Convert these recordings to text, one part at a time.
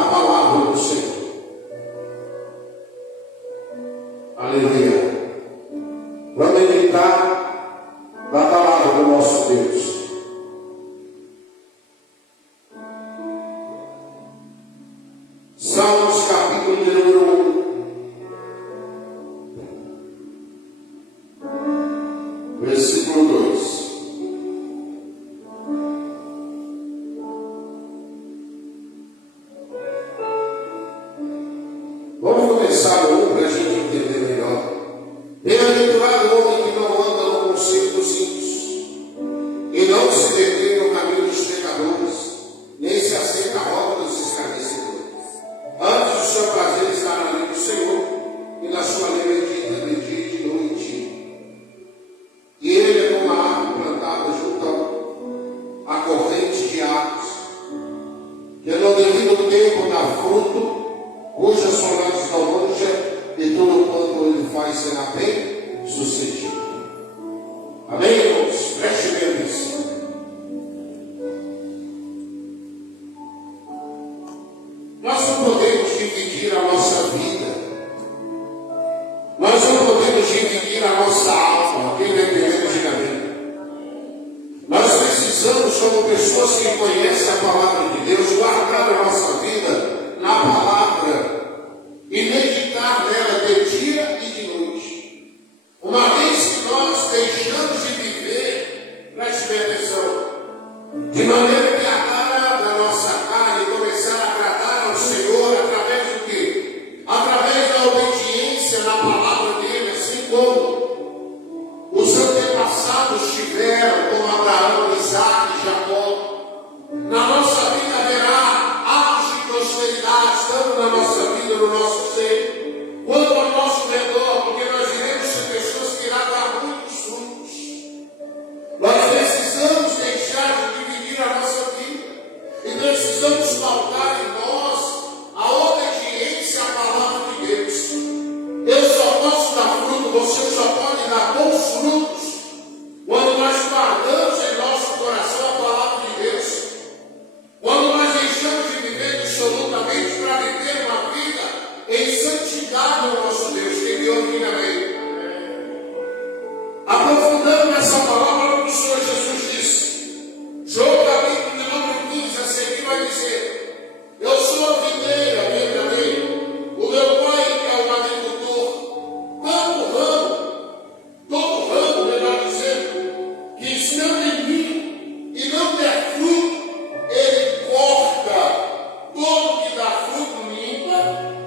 na palavra do Senhor. Aleluia. Vamos meditar na palavra do nosso Deus. Salmos capítulo número 1, versículo 2. Vamos começar o 1 para a gente entender melhor. Bem-aventurado o homem que não anda no conselho dos ímpios, e não se detém no caminho dos pecadores, nem se assenta à roda dos escarnecedores. Antes o seu prazer está na lei do Senhor, e na sua lei medita de dia e de noite. E ele é como uma árvore plantada junto à corrente de águas, que no devido tempo dá fruto, cujas folhas não murcham, e tudo quanto ele faz será bem sucedido. Amém, irmãos? Preste bem atenção. Nós não podemos dividir a nossa vida. Nós não podemos dividir a nossa alma. Quem vai entender, diga amém. Nós precisamos, como pessoas que conhecem a palavra de Deus, guardar a nossa vida na palavra e meditar nela de dia e de noite. Uma vez que nós deixamos de viver, preste bem atenção, de maneira que agrada a nossa carne e começar a agradar ao Senhor através do quê? Através da obediência na palavra dele, assim como os antepassados tiveram, como Abraão, Isaac e Jacó. Na nossa vida haverá atos de prosperidade, tanto na nossa vida, no nosso ser, quanto ao nosso redor, porque nós iremos ser pessoas que irão dar muitos frutos. Nós precisamos deixar de dividir a nossa vida e precisamos pautar em nós a obediência à palavra de Deus. Eu só posso dar fruto, você só pode dar bons frutos quando nós guardamos em nosso coração a palavra de Deus. Quando nós deixamos de viver absolutamente para viver uma vida em santidade ao nosso Deus. Quem me ouve, amém? Aprofundando nessa palavra, o Senhor Jesus disse, João capítulo de número 15, a seguir vai dizer, eu sou a videira, amém? O meu pai é o agricultor. Todo ramo, melhor dizendo, que estando em mim e não der fruto, ele corta. Todo que dá fruto limpa,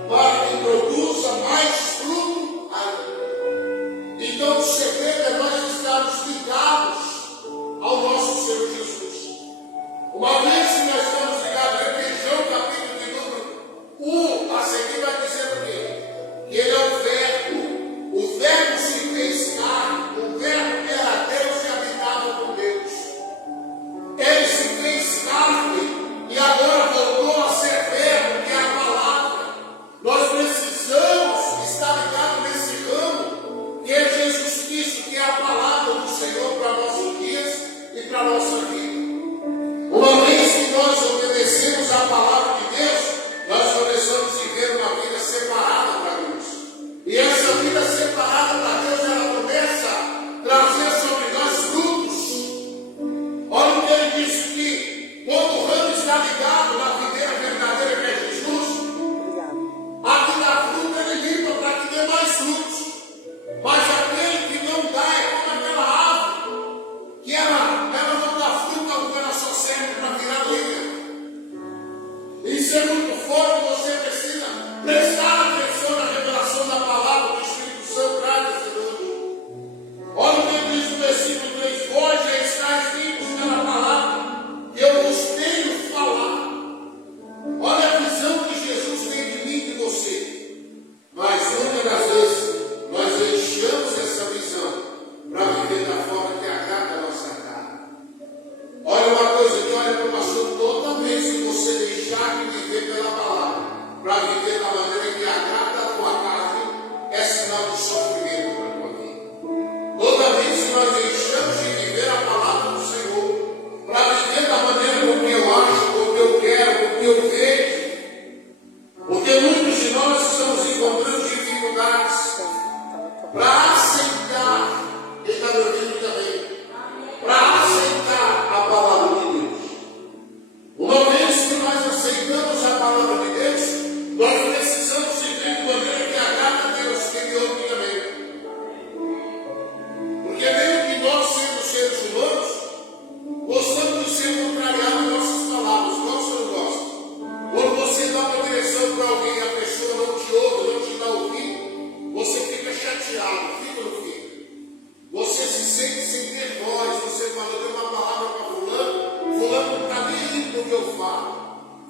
para que produza mais fruto ainda. Então o segredo é nós estarmos ligados ao nosso Senhor Jesus. Uma vez que nós estamos ligados, João capítulo de número 1, a seguir vai dizer o quê? Que ele é o verbo se fez carne, o verbo era Deus e habitava com Deus. Ele se fez carne e agora voltou a ser verbo, que é a palavra. Nós precisamos estar ligados nesse ramo, que é Jesus Cristo, que é a palavra do Senhor para nossos dias e para a nossa vida. Uma vez que nós obedecemos a palavra de Deus, nós começamos a viver uma vida separada para Deus. E essa vida separada para Deus, ela começa a trazer sobre nós frutos. Olha o que ele disse aqui, quando o ramo está ligado na videira verdadeira que é Jesus, a que dá fruto ele limpa para que dê mais frutos. Mas aquele que não dá é como aquela árvore, que ela não dá fruto algum, ela só serve para virar lenha. acredita no que eu falo.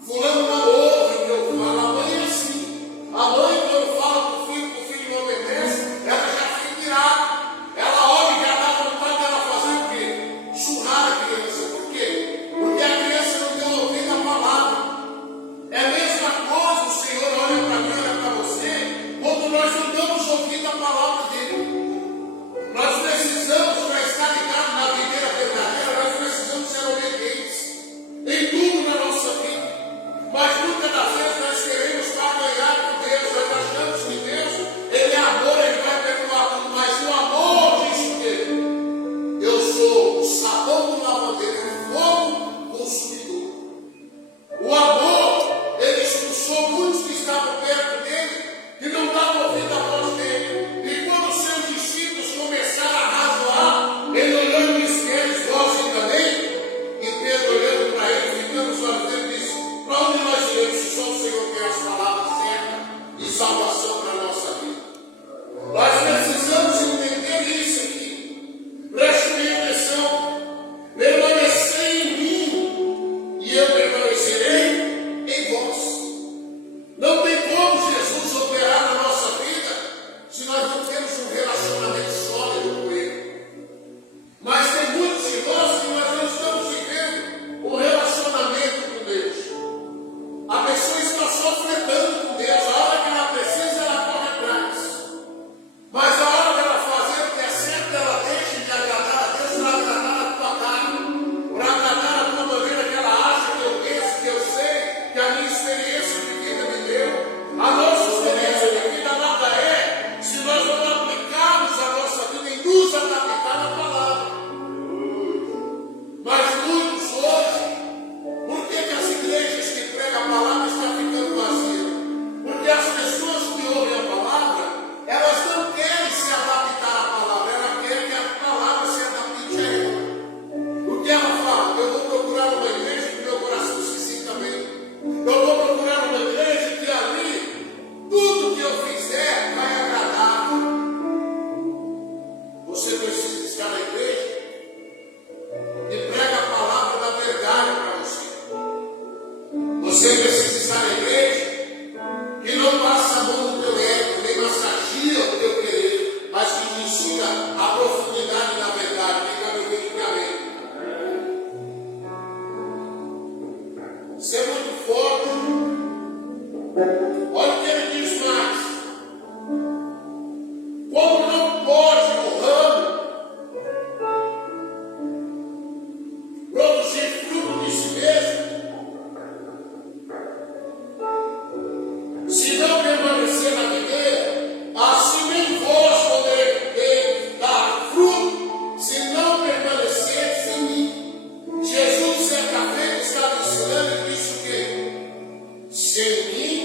Fulano não ouve o que eu falo. A mãe é assim. A mãe, quando fala para o filho não obedece, ela já fica irada. Ela olha e já dá vontade dela fazer o quê? Churrar a criança. Por quê? Porque a criança não deu ouvido à palavra. É a mesma coisa, o Senhor olha para mim, olha para você, quando nós não damos ouvido à palavra dele. Nós precisamos, para estar ligados na videira verdadeira, nós precisamos ser obedientes em tudo na nossa vida. Mas muitas das vezes nós queremos barganhar com Deus, nós achamos que Deus, Ele é amor, Ele vai perdoar tudo, mas o amor diz o quê? Eu sou o sabão do lavadeiro, o fogo consumidor. O amor, Ele expulsou muitos que estavam perto dele, que não davam ouvido à voz dele. E quando os seus discípulos começaram a razoar, ele olhando no espelho, sozinho também, e Pedro olhando para ele, ficando os olhos dele, disse: para onde nós iremos se só o Senhor tem as palavras certas e salvação para a nossa vida? Nós precisamos entender isso aqui. Preste bem atenção. Permanecer em mim e eu permanecerei em vós. Não tem como Jesus operar na nossa vida se nós não temos um relacionamento sólido com Ele. Mas tem muitos de nós que nós não estamos vivendo um relacionamento com Deus. A pessoa está só flertando com Deus. A hora que ela precisa, ela corre atrás. Mas a hora de ela fazer o que é certo, ela deixa de agradar a Deus para agradar a tua carne, para agradar a tua maneira que ela acha, que eu penso, que eu sei, que a minha experiência de vida me deu. A nossa experiência de vida nada é se nós não aplicarmos a nossa vida em nos adaptar à palavra. Mas muitos hoje, por que as igrejas que pregam a palavra estão ficando vazias? Porque as pessoas que ouvem a palavra, elas não querem se adaptar à palavra, elas querem que a palavra se adapte a ela. O que ela fala? Eu vou procurar uma igreja que meu coração se sinta bem. Eu vou procurar uma igreja que ali, tudo que eu fizer vai agradar. Você precisa estar na igreja e prega a palavra da verdade para você. Você precisa estar na igreja que não passa a mão no teu ego, nem massagia o teu querer, mas que te ensina a profundidade da verdade. Fica no vídeo de amém. Isso é muito forte. Olha o que ele diz mais. Como não pode o ramo produzir fruto de si mesmo, se não permanecer na videira, assim nem vós podereis dar fruto, se não permanecerdes em mim. Jesus, certa vez, estava ensinando e disse o quê? Sem mim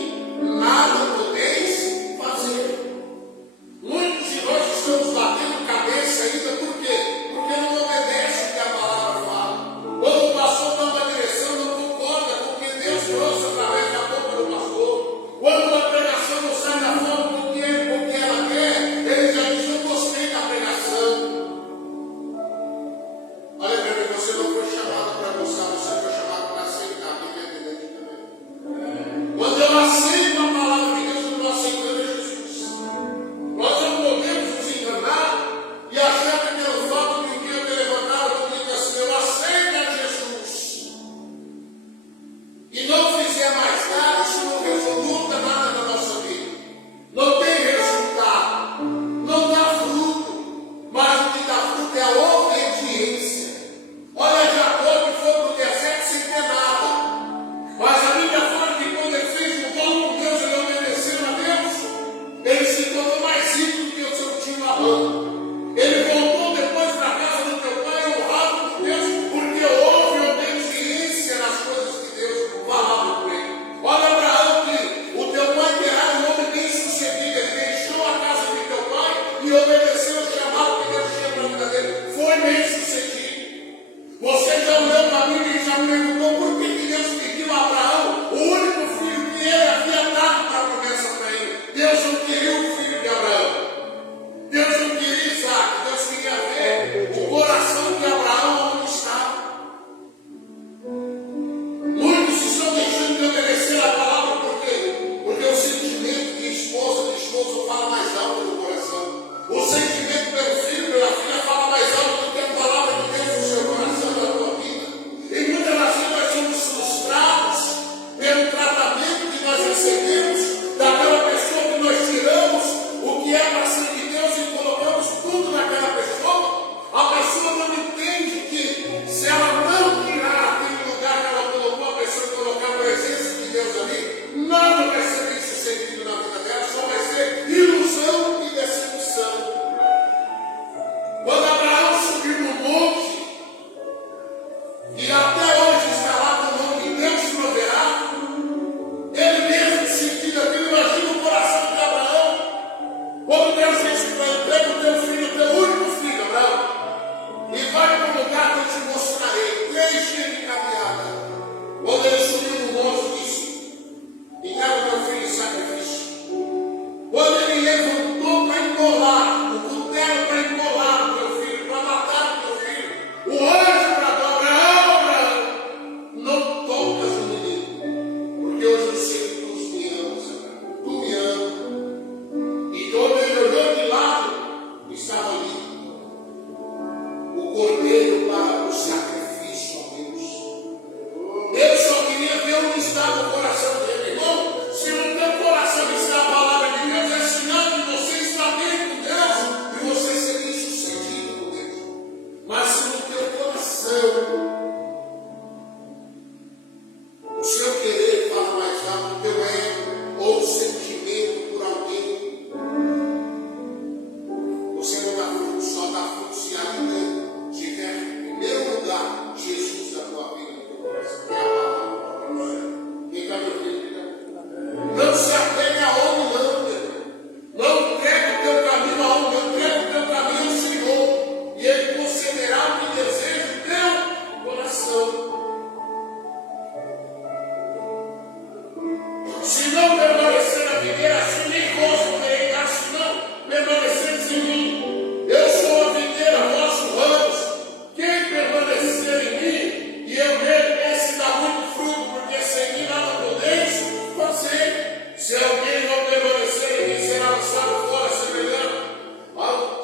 Se alguém não permanecer em mim, será lançado fora,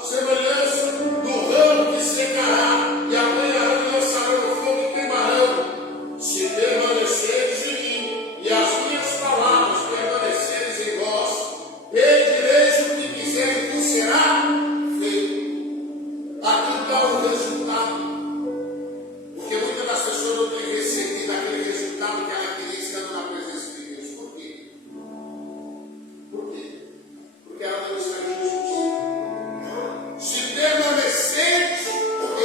semelhança do ramo que secará, e apanharão e lançarão no fogo e queimarão. Se permaneceres em mim, e as minhas palavras permaneceres em vós, pedireis o que quiseres, que será feito. Aqui está o resultado. Porque muitas das pessoas não têm recebido aquele resultado que ela queria estando na presença de Deus. Por quê? Por quê? Porque ela não está em Jesus. Se permaneceres em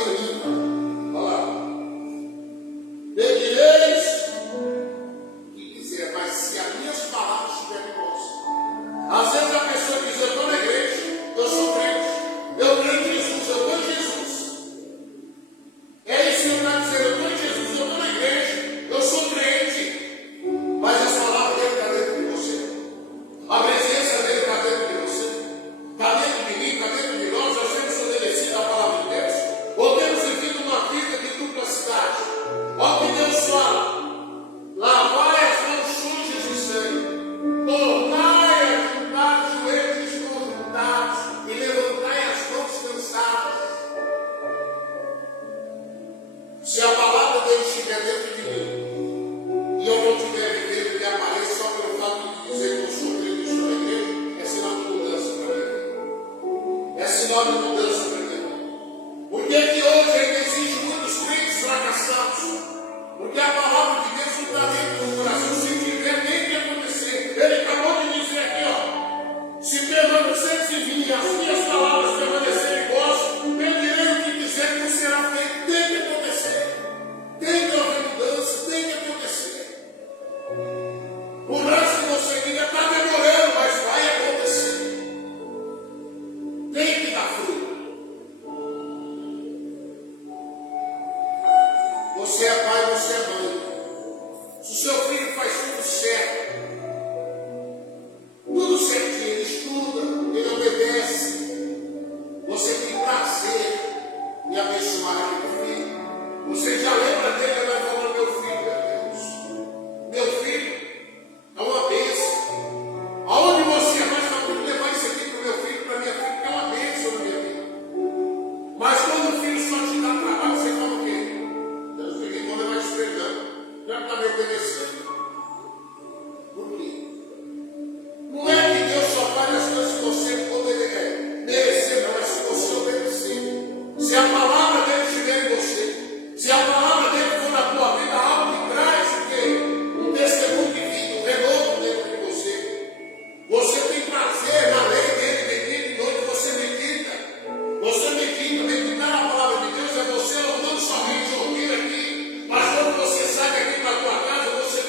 mim, olha lá, pedireis o que quiser, mas se as minhas palavras estiverem em vós. Às vezes a pessoa diz: eu estou na igreja, eu sou crente, eu creio em Jesus, eu estou em Jesus. É isso que ele está dizendo: eu estou em Jesus, eu estou na igreja, eu sou crente, mas as palavras dele estão dentro de você. A presença dele está dentro de você, está dentro de mim, está dentro de nós. Nós temos obedecido a palavra de Deus, ou temos vivido uma vida de duplicidade. Olha o que Deus fala: lavai as mãos sujas de sangue, tornai a juntar os joelhos desconjuntados e levantai as mãos cansadas. Se a palavra dele estiver dentro de mim, e eu não estiver vivendo, ele aparece só pelo fato de dizer que eu sou crente e estou na igreja, é sinal de mudança para mim. É sinal de mudança para mim. Por que que hoje ainda existe muitos crentes fracassados? Porque a palavra de Deus não está dentro do coração. Se tiver, tem que acontecer. Ele acabou de dizer aqui, ó: se permaneceres em mim, as minhas palavras permanecerem em vós, pedirei o que quiser, que será feito. Tem que acontecer. Tem que haver mudança, tem que acontecer. Por mais que você diga: está demorando, mas vai acontecer. Tem que dar fruto. Você é pai, você é mãe. Se o seu filho faz tudo certo, tudo certinho, ele estuda, ele obedece, você tem prazer em abençoar aquele filho. Você já lembra dele, vai falar: meu filho é Deus. Meu filho é uma bênção. Aonde você vai falar: tem que levar isso aqui para o meu filho, para a minha filha, que é uma bênção na minha vida. Mas quando o filho só te dá trabalho, você fala o quê? Deus me liga, quando ele vai esfregando, já está me obedecendo. Por quê? Não é que Deus só faz as coisas que você poderia merecer, não, é se você obedecer. Se a palavra dele estiver em você, se a palavra dele for na tua vida, algo que traz o quê? Um testemunho de vida, um renovo dentro de você. Você tem prazer na lei dele, de dia e de noite, você medita. Você medita, meditar na palavra de Deus é você não somente ouvir aqui, mas quando você sai daqui para a tua casa, você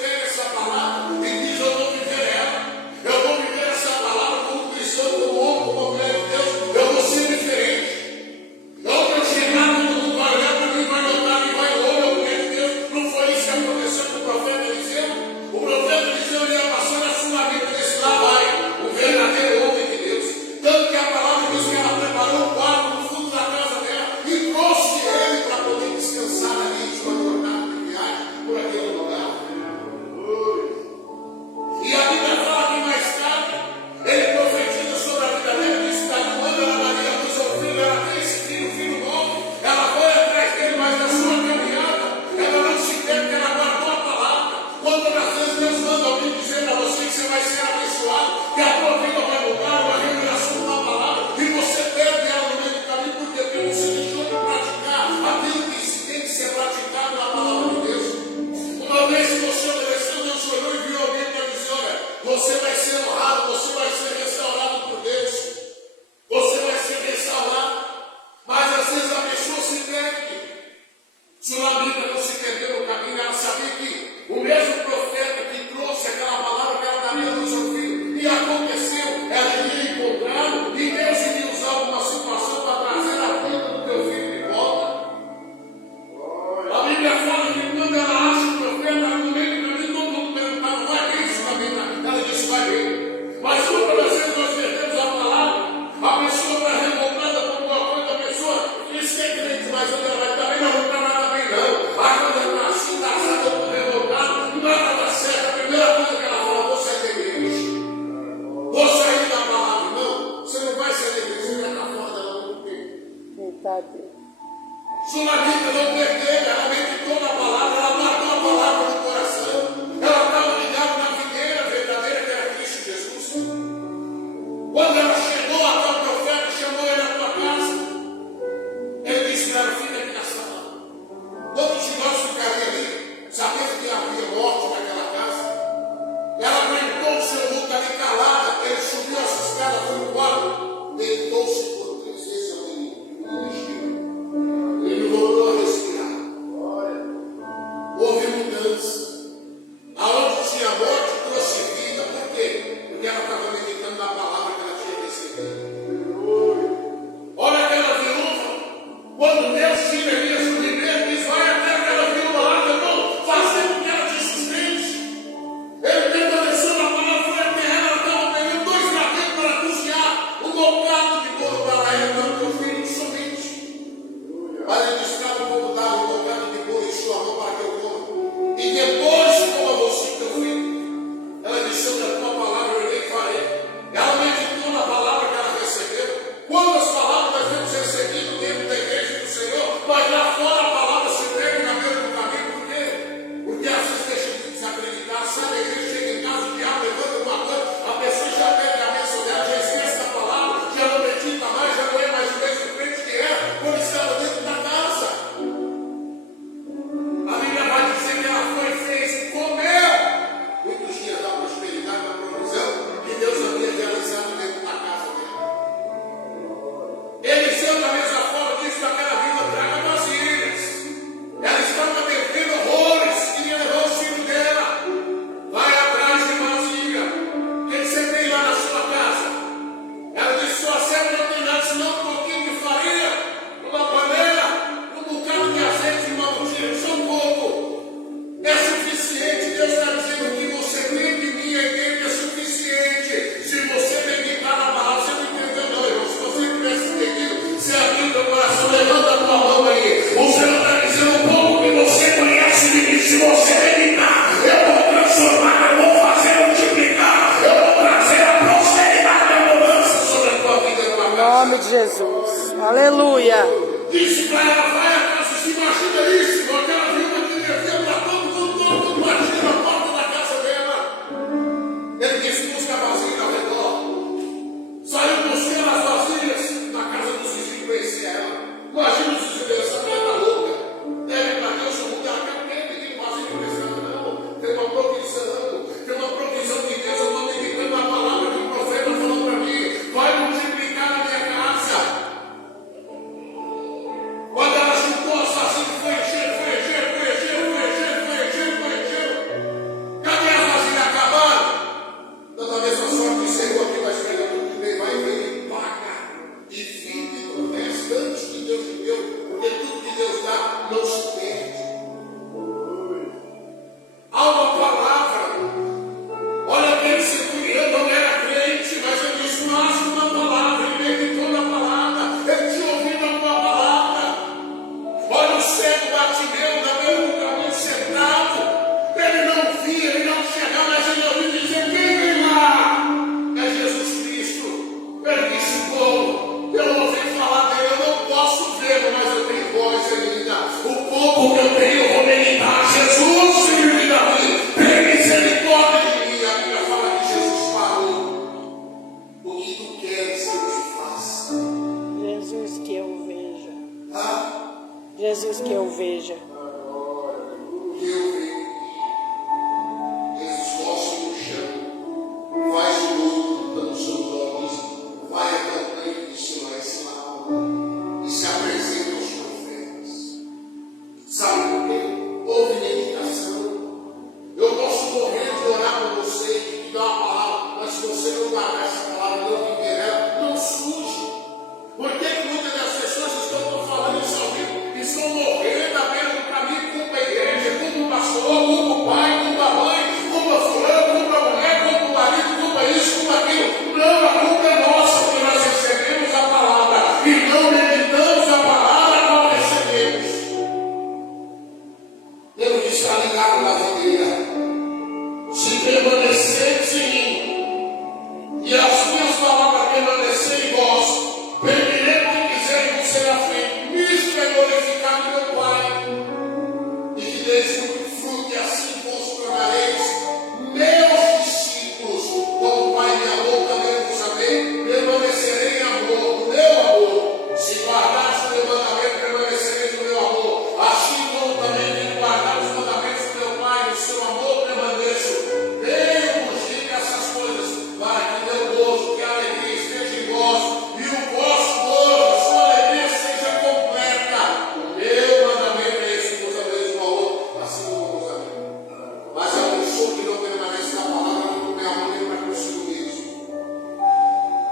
pessoa que não permanece na palavra não tem amor nem para consigo mesmo.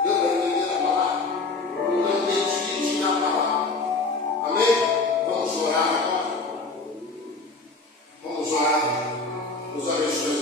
Deus vai entender a palavra. Não medite na palavra. Amém? Vamos orar agora. Vamos orar. Os abençoe.